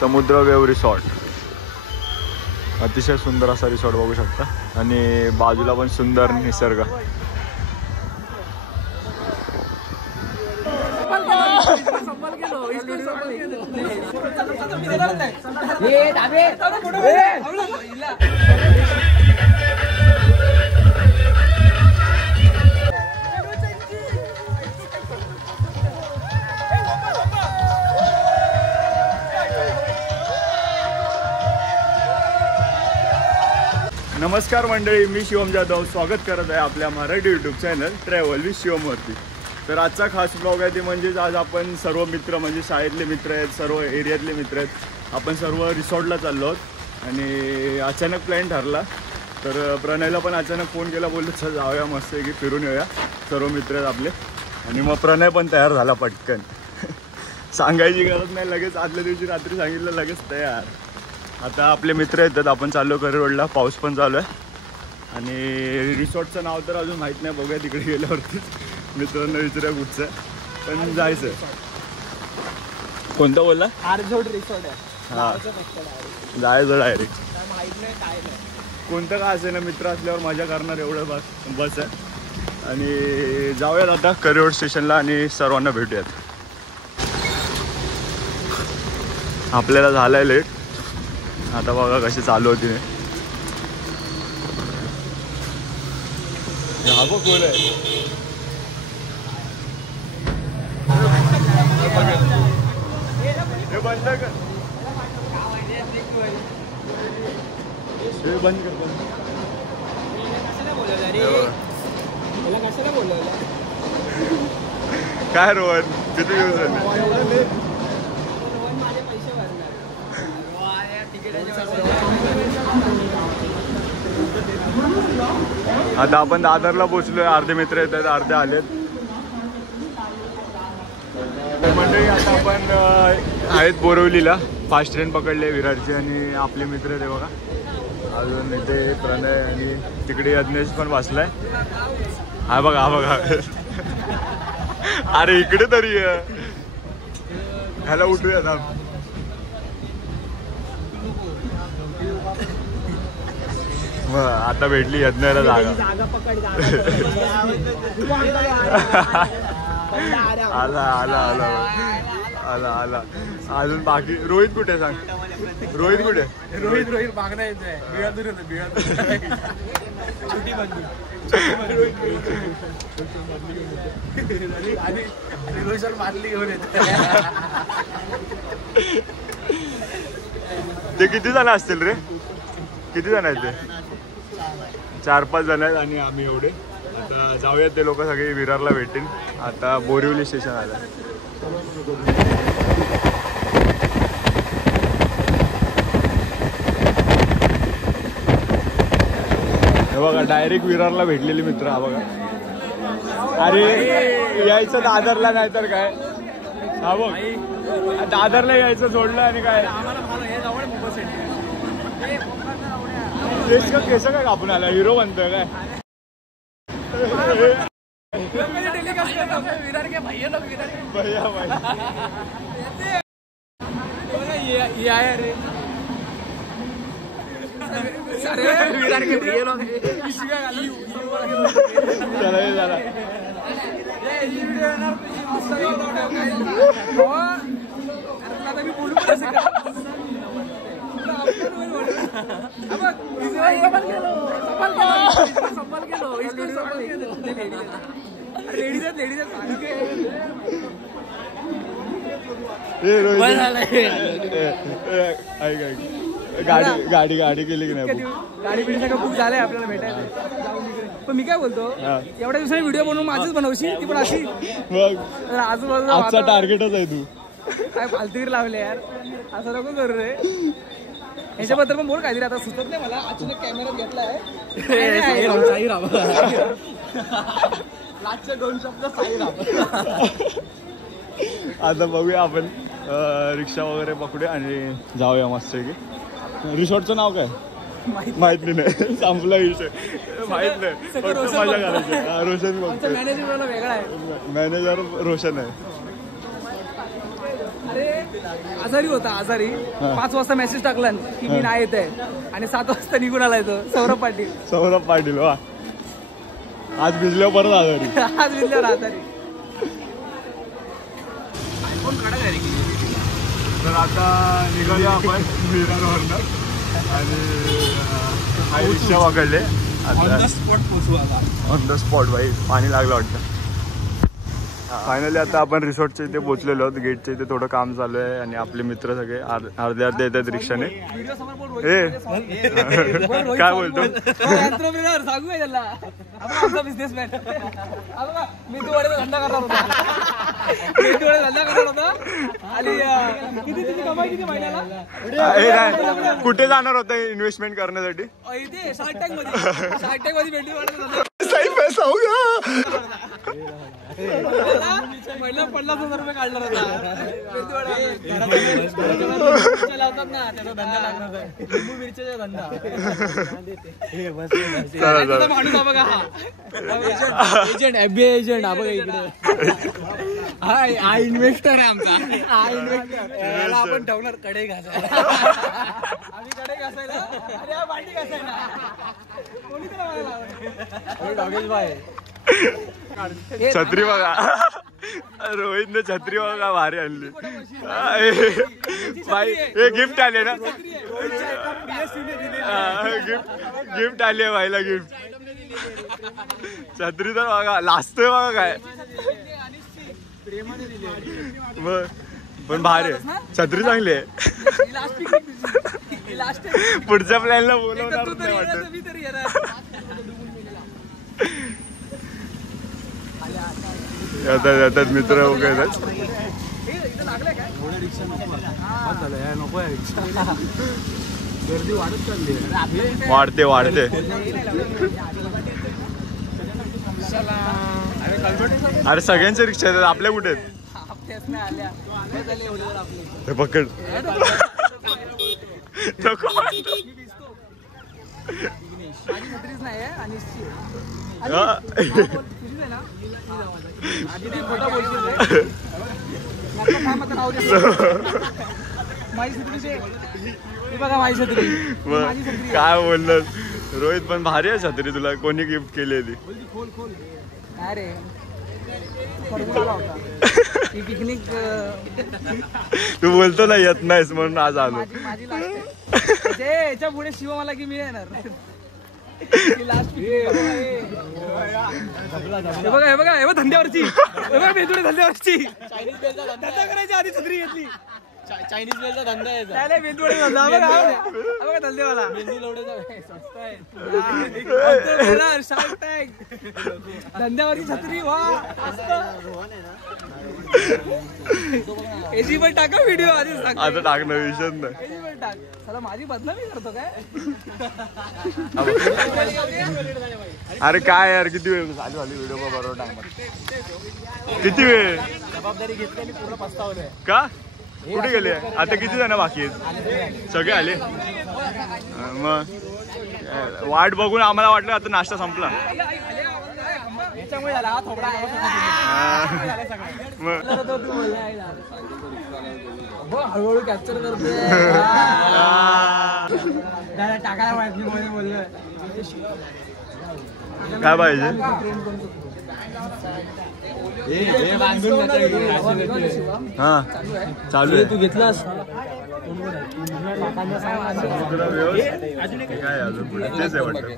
समुद्र wave resort. अतिशय सुंदर असा रिसॉर्ट बघू शकता आणि बाजूला पण सुंदर निसर्ग. नमस्कार मंडळी, मी शिवम जाधव स्वागत करत आहे आपल्या Marathi YouTube channel travel with शिवमवरती. तर आजचा खास ब्लॉग आहे ते म्हणजेच आज आपण सर्व मित्र म्हणजे शाळेतले मित्र आहेत, सर्व एरियातले मित्र आहेत, आपण सर्व रिसॉर्टला चाललो आहोत. आणि अचानक प्लॅन ठरला तर प्रणयला पण अचानक फोन केला, बोललो चल जाऊया मस्त की फिरून येऊया, सर्व मित्र आहेत आपले. आणि मग प्रणय पण तयार झाला पटकन. सांगायची गरज नाही, लगेच आदल्या दिवशी रात्री सांगितलं लगेच तयार. आता आपले मित्र येतात, आपण चाललो करी रोडला, पाऊस पण चालू आहे. आणि रिसॉर्टचं नाव तर अजून माहीत नाही, बघूया तिकडे गेल्यावरतीच मित्रांना विचारूया कुठचं पण जायचं. कोणतं बोलला? आरझोड रिसॉर्ट आहे. हां, जायचं डायरेक्ट. कोणतं का असेल ना, मित्र असल्यावर मजा करणार एवढं बस आहे. आणि जाऊयात आता करी रोड स्टेशनला आणि सर्वांना भेटूयात. आपल्याला झालं आहे लेट, आता बघा कशी चालू होती. हा बघ कोण आहे, हे बंद कर, हे बंद कर. काय रोहन किती दिवस झाले? आता आपण दादरला पोचलोय, अर्धे मित्र येत आहेत, अर्धे आलेत. मंडळी आता आपण आहेत बोरिवलीला, फास्ट ट्रेन पकडले विरारची. आणि आपले मित्र ते बघा अजून इथे प्रणय आणि तिकडे यज्ञेश पण बसलाय. हा बघा, हा बघा. अरे इकडे तरी ह्याला उठूया ना. आता भेटली यज्ञाला जागा. आला आला आला आला आला. अजून बाकी रोहित कुठे सांग? रोहित कुठे? रोहित मागणं येतोय. ते किती जण असतील रे? किती जण आहेत ते? 4-5 जण आहेत आणि आम्ही एवढे. आता जाऊयात, ते लोक सगळे विरारला भेटतील. आता बोरिवली स्टेशन आलं. हे बघा डायरेक्ट विरारला भेटलेले मित्र. हा बघा, अरे यायचं दादरला नाही तर काय. हा बघ, दादरला यायचं सोडलं आणि काय केस काय कापून आला, हिरो बनतोय काय? गाडी गाडी केली की नाही? गाडी बिडी बुक झालंय, आपल्याला भेटायचं. पण मी काय बोलतो, एवढ्या दिवसांनी व्हिडिओ बनवून माझीच बनवशील ती पण अशी. आजचा टार्गेटच आहे तू. काय फालतूगिरी लावले यार, असं नको करू रे. याच्याबद्दल पण बोल काहीतरी, आता सुचत नाही मला. अचानक कॅमेरा घेतलाय. लास्टचे 2 शब्द साईराम. आता बघूया आपण रिक्षा वगैरे पकडूया आणि जाऊया मस्त की. रिसॉर्टचं नाव काय माहित नाही, संपला विषय. माहित नाही, फक्त मजा करायची. रोशन बघतो, मॅनेजर वेगळा आहे. मॅनेजर रोशन आहे. अरे आजारी होता आजारी 5 वाजता मेसेज टाकला की मी नाही येत आहे आणि 7 वाजता निघून आलाय तो सौरभ पाटील वा आज भिजल्यावर परत आजारी आज भिजल्यावर आजारी आयफोन काढा घरी. तर आता निघालो आपण विरारवरनं आणि रिक्षा पकडले ऑन द स्पॉट पोहोचू आता. ऑन द स्पॉट भाई पाणी लागलं वाटतं. फायनली आता आपण रिसॉर्टच्या इथे पोहोचलेलो आहोत. गेटच्या इथे थोडं काम चालू आहे आणि आपले मित्र सगळे अर्धे अर्धे येतात रिक्षाने. काय बोलतो एंटरप्रेनर सांगू का त्याला आमचा बिझनेसमॅन. मी तुझ्याकडे धंदा करणार होता आणि किती कमाई किती महिन्याला कुठे जाणार होता इन्व्हेस्टमेंट करण्यासाठी? इथे शार्क टँक मध्ये भेटली वाटत सही पैसा होगा. महिला 50,000 रुपये काढणार होता. लावतात ना त्याचा धंदा लागणार आहे लिंबू मिरच्याचा धंदा. माणूस हा बघा हा एजंट FBI एजंट हा बघा इकडे हा इन्व्हेस्टर आहे आमचा. हा इन्व्हेस्टर आपण ठेवणार कडे घासायला. आम्ही कडे घासायला अरे हा भांडी घासायला कोणी त्याला डॉगेश भाई. छत्री बघा रोहितने छत्री बघा भारी आणली. भाई हे गिफ्ट आले ना गिफ्ट आली आहे भाईला गिफ्ट. छत्री तर बघा लाजतोय बघा काय पण भारी आहे छत्री चांगली आहे. पुढच्या प्लॅनला बोलवणार नाही वाटत. येतात मित्र वगैरे वाढते अरे सगळ्यांच्या रिक्षा आहेत आपल्या कुठे हे पकड काय बोलणार रोहित पण भारी आहे छत्री. तुला कोणी गिफ्ट केलेली? अरे पिकनिक तू बोलतो ना येत नाहीस म्हणून आज आलो. याच्या पुढे शिव मला की मी येणार. बघा धंद्यावरची धंद्यावरची धंदा करायच्या आधी छत्री घेतली. चायनीज बेलचा धंदा आहे मेंदूडे बघा धंदेवाला शार्क टँक धंद्यावरची छत्री वा एजी पण टाका व्हिडिओ आधी आता टाकणं विषय नाही. एजी पण टाक चला माझी बदनामी करतो काय. अरे काय यार किती वेळ चालू झाली व्हिडिओ बरोबर टाइम किती वेळ जबाबदारी घेतली पूर्ण पस्तावलंय का? कुठे गेले आता? किती जण बाकी आहेत? सगळे आले. मग वाट बघून आम्हाला वाटलं आता नाश्ता संपला. हळूहळू कॅप्चर करते टाकायला माहिती बोललं काय पाहिजे? हा चालू आहे. तू घेतलास काय अजून पुढे तेच आहे वाटतं.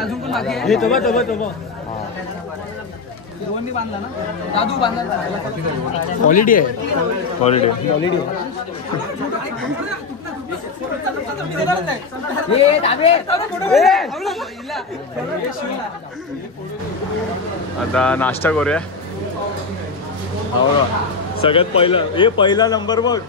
अजून पण बाकी आहे. बांधला ना दादू बांधला. क्वालिटी आहे क्वालिटी. आता नाश्ता करूया. हो का सगळ्यात पहिला पहिला नंबर बघ.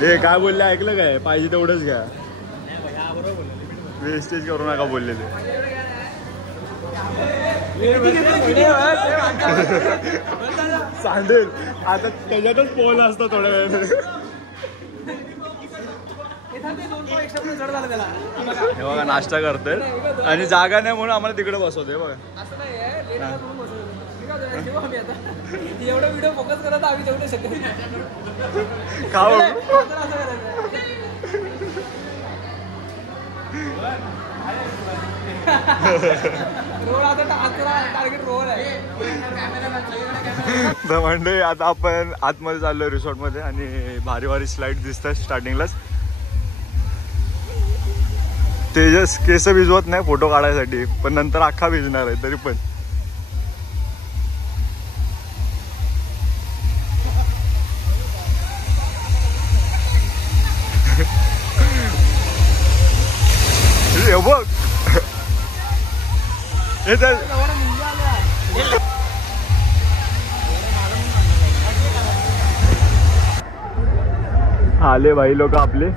हे काय बोलले ऐकलं काय? पाहिजे तेवढंच घ्या. वेस्टेज करू नका बोलले ते. सांडेल आता त्याच्यातच पोल असतो थोड्या वेळाने. हे बघा नाश्ता करतोय आणि जागा नाही म्हणून आम्हाला तिकडे बसवतोय बघा. एवढा व्हिडिओ फोकस करत आम्ही तेवढं शकत खाऊ रोल आता टार्गेट रोल आहे. तर म्हणजे आता आपण आतमध्ये चाललोय रिसॉर्ट मध्ये आणि भारी भारी स्लाइड दिसतात स्टार्टिंगलाच. तेजस केस भिजवत नाही फोटो काढायसाठी पण नंतर अख्खा भिजणार आहे तरी पण. हे बघ हे तर आले भाई लोक आपले.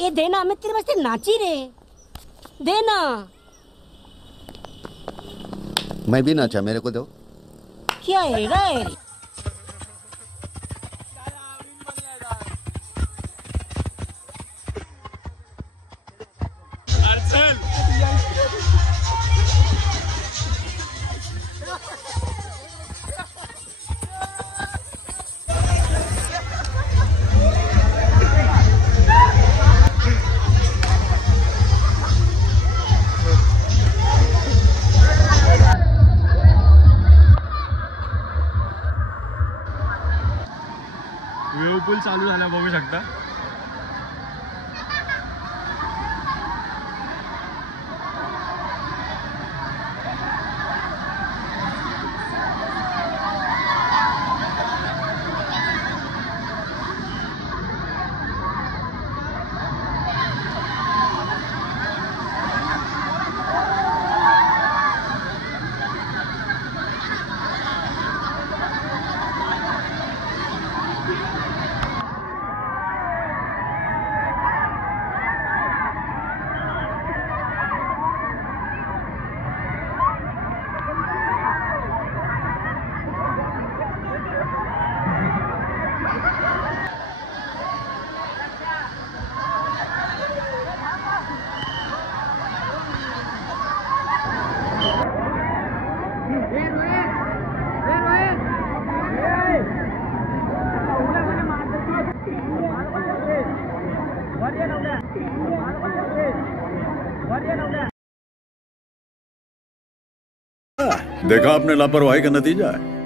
ये देना, मैं तेरे वास्ते नाची रे, देना. मैं भी नाचा, मेरे को दो. क्या है रे? पूल चालू झाला बघू शकता. देखा आपने लापरवाही का नतीजा है.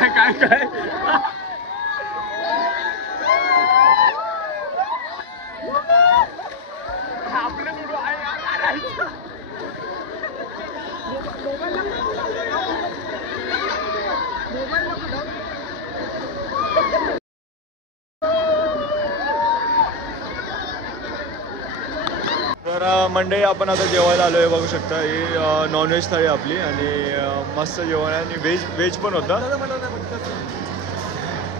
काय तर मंडळी आपण आता जेवायला आलो आहे, बघू शकता ही नॉनव्हेज थाळी आपली आणि मस्त जेवण आहे आणि व्हेज पण होतं.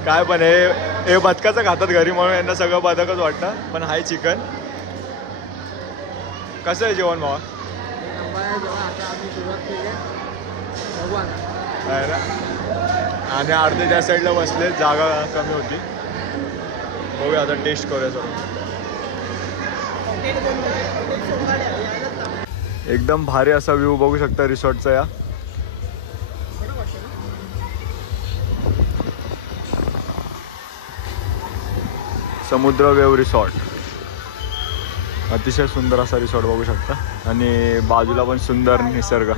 काय पण हे बदकाचं खातात घरी म्हणून यांना सगळं बदकच वाटतं, पण हाय चिकन. कसं आहे जेवण बाबा? आणि अर्धे त्या साईडला बसले, जागा कमी होती. बघूया आता टेस्ट करूया सर. एकदम भारी असा व्ह्यू बघू शकता रिसॉर्टचा. या समुद्र वेव रिसॉर्ट, अतिशय सुंदर असा रिसॉर्ट बघू शकता आणि बाजूला पण सुंदर निसर्ग.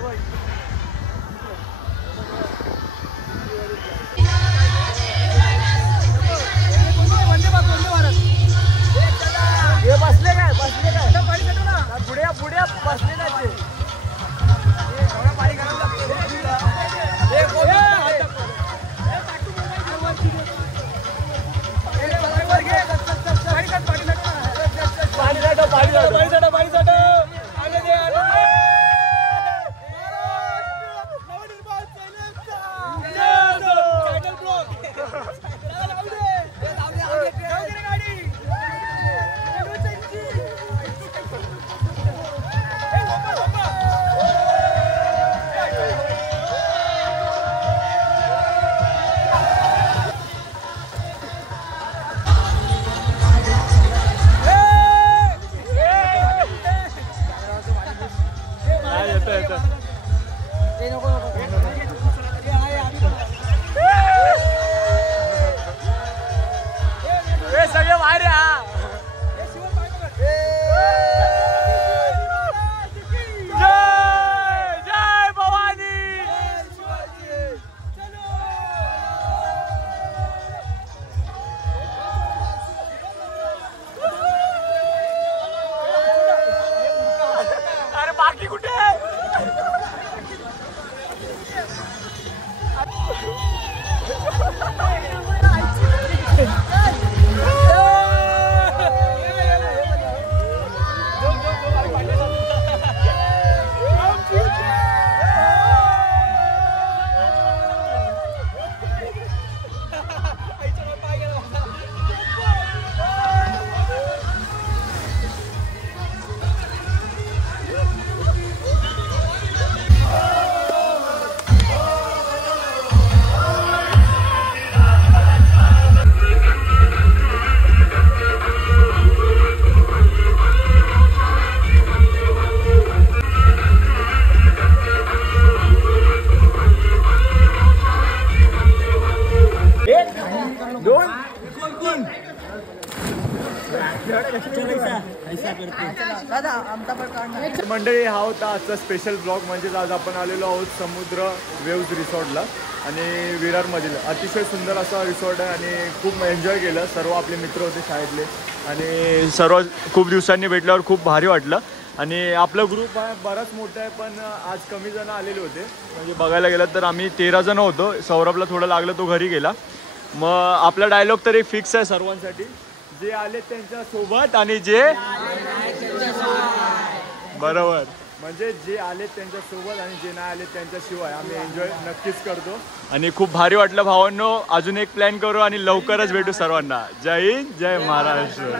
मंडळी, हा होता आजचा स्पेशल ब्लॉग. म्हणजेच आज आपण आलेलो आहोत समुद्र वेव्ज रिसॉर्टला आणि विरारमधील अतिशय सुंदर असा रिसॉर्ट आहे आणि खूप एन्जॉय केलं. सर्व आपले मित्र होते शाळेतले आणि सर्व खूप दिवसांनी भेटल्यावर खूप भारी वाटलं. आणि आपला ग्रुप आहे बराच मोठा आहे, पण आज कमी जण आलेले होते. म्हणजे बघायला गेलं तर आम्ही 13 जण होतो. सौरभला थोडं लागलं, तो घरी गेला. मग आपला डायलॉग तरी फिक्स आहे सर्वांसाठी, जे आले त्यांच्या सोबत आणि जे बरोबर. म्हणजे जे आले त्यांच्या सोबत आणि जे नाही आले त्यांच्याशिवाय आम्ही एन्जॉय नक्कीच करतो. आणि खूप भारी वाटलं भावांनो. अजून एक प्लॅन करू आणि लवकरच भेटू सर्वांना. जय हिंद, जय महाराष्ट्र.